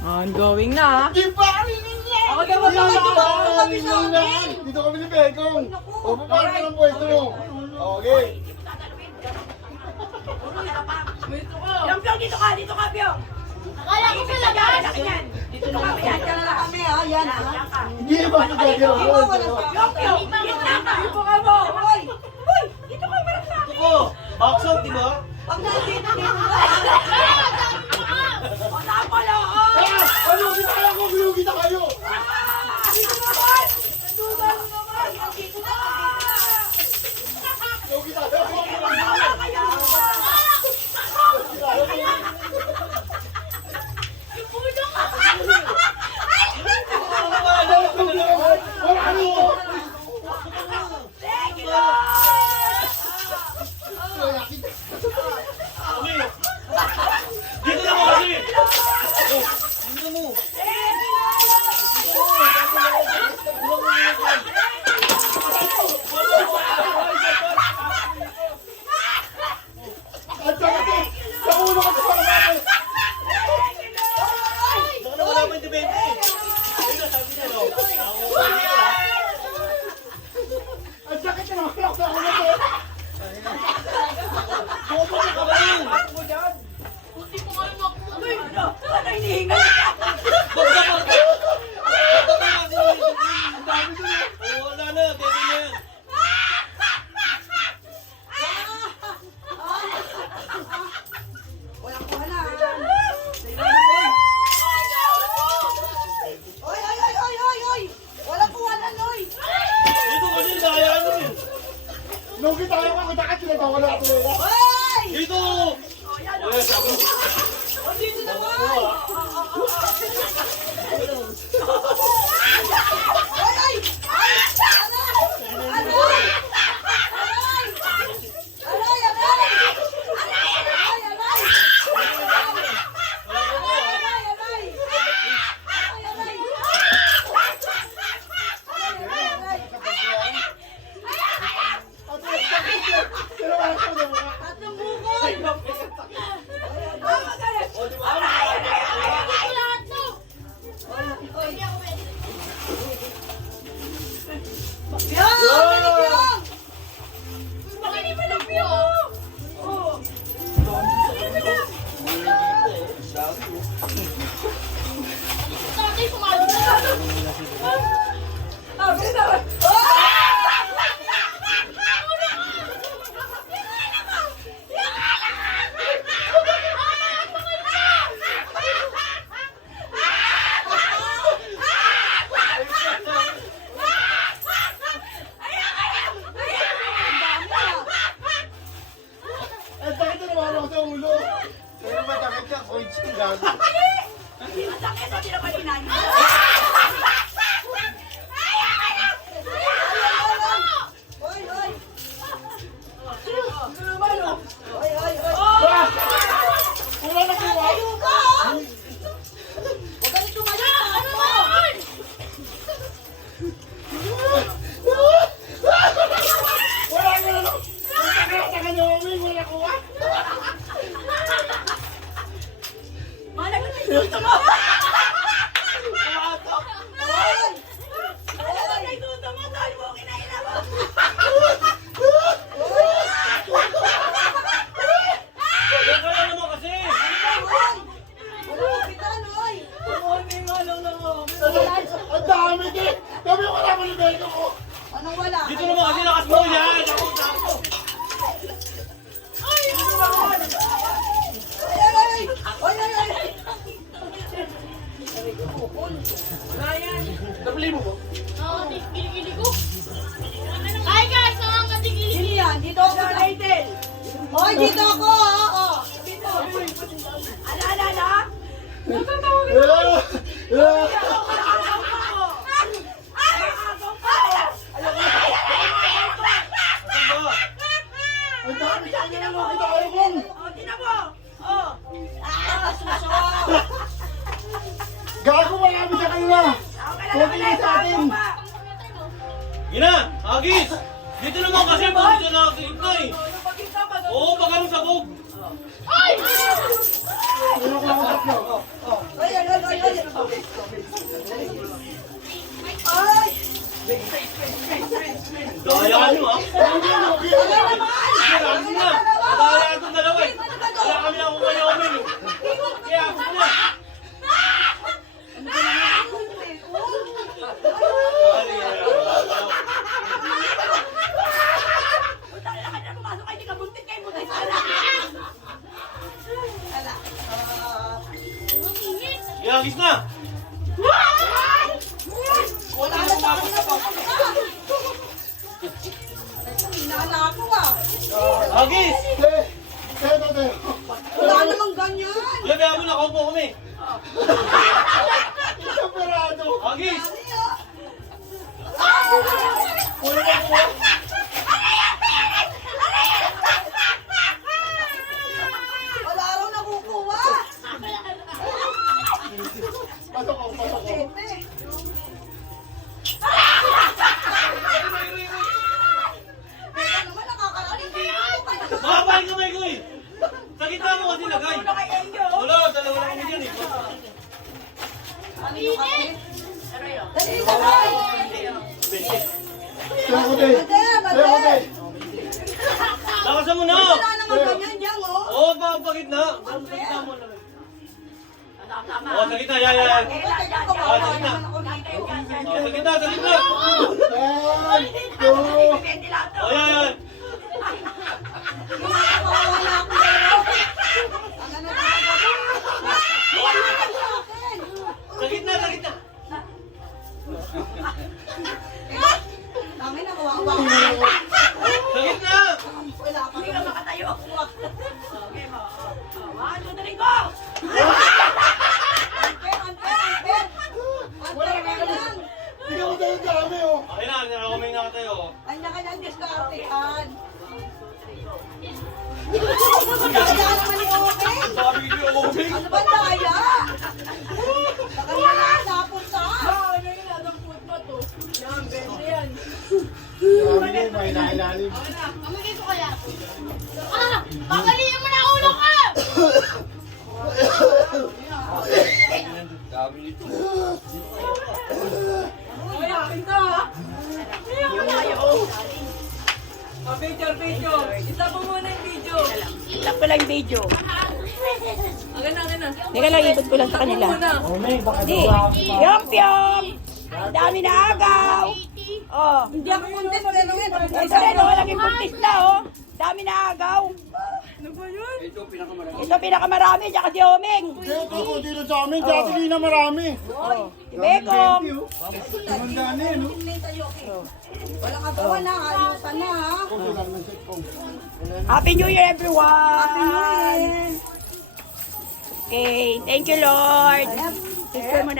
Ongoing na. Di ba? Ako dito kami ni Bekong. O, paano ka ng pwesto mo? Okay. Piyong, dito ka, Piyong. Akala ko sa labas. Dito na kami, yan kami, ha, yan, ha. Hindi ba ito gagawin ko? Piyong, gitna ka. Dito ka mo. Hoy, dito ka, parang sa akin. Oo, box out, di ba? Pag nandito, dito ka. O, napala, Ano, kita kayo ko, kita kayo. Dito naman. Nadugan naman. Dito na. Kita kayo. Wala mo. Dito na mo kasi! Oh, dito mo! At saka sa ulo ka sa mga. Baka na wala pa yung debente. Ayun na, sabi niya, no? At saka sa mga sa ulo ko. Bobo ka ka ba yun? Ano hinihingal? Basta ka! Basta ka kasi! Ang dami dun eh! Oo, wala na, dede na yan! Walang kuhanan. Oy! Walang kuhanan, oy! Dito kasi, nakayaan mo eh! Nung kita kayo ko, kita ka sila wala ko. Oy! Dito! Wala, sabi mo. O, dito naman! Oy! Pero wala ko na mga. Tatlong bukol! At saka ito naman ako sa ulo. Pero matakit ka, coins yung gago. Masakit, hindi naman hinangin. Wala na kuha. Wala na lang. Sa kanya kami, wala kuha. Baka na naman kasi! Ang dami din. Kami wala mo ni Beko ko. Anong wala? Dito naman kasi lakas mo yan! Ako, ako! Nabili mo ko? Hi guys, mga katigili. Sino yan? Dito ako sa title. Hoy, dito ako, oo. Ala. Ang dami sa kanya naman kita kayo kong. Gago marami sa kanila. Kunti na sa atin. Gina! Agis! Dito naman kasi pag dito na ako ito eh! Oo, baka nung sabog! Ano ko lang tatlo? Ay, Agis na! Wala na sa akin na po. Hinala ako ah. Agis! Te. Wala namang ganyan. Labi mo na, kaupo kami. Kaparado. Agis! Wala na kuha. Wala raw nakukuha. Pasok ako. Tete. Teka naman, nakakarating dito. Makapal kamay ko eh! Sa gitna mo kasi lagay. Ano kay Enyo? Wala, dalawa lang kami dyan eh. Ano yung kape? Dali na boy! Kaya ko, te. Mate! Lakasan mo na! Wala naman ganyan dyan oh. Oo, sa gitna. Sa gitna mo lang. Oo, sa gitna, yan. Teka, kawawa naman ako dito. Oo, sa gitna, sa gitna. 1, 2. Oo, yan. Kawawa na ako dito. Ano na talaga? Huwag na lang sa akin. Sa gitna, sa gitna. Tangin na kawawa. Sa gitna! Wala pa. Hindi ka makatayo. Okay mo. 1, 2, 3, go! Unfair. Unfair lang. Hindi ako tayo dami, oh. Okay na, nakakamay na tayo. Kanya-kanyang diskartehan. Daya naman ni Omen. Sabi ko, uming. Ano ba daya? Baka na napunta. Marami mo, may nailalim. Amigay ko kaya. Pagaliin mo na ulo ko! Itak ko lang yung video. Teka lang, ikot ko lang sa kanila. Di. Pyong! Ang dami na agaw! Oh. Hindi ako contest pero yun. Ito rin, oh, laging buntis na, oh. Dami na agaw. Ano ba yun? Ito pinakamarami, tsaka si Omeng. Ito ko dito sa amin, dati di na marami. Si Bekong. Tumanda na yan, oh. Walang agawa na, ayusan na, ha? Okay lang ng cellphone. Happy New Year, everyone! Happy New Year! Okay, thank you, Lord. Thank you muna.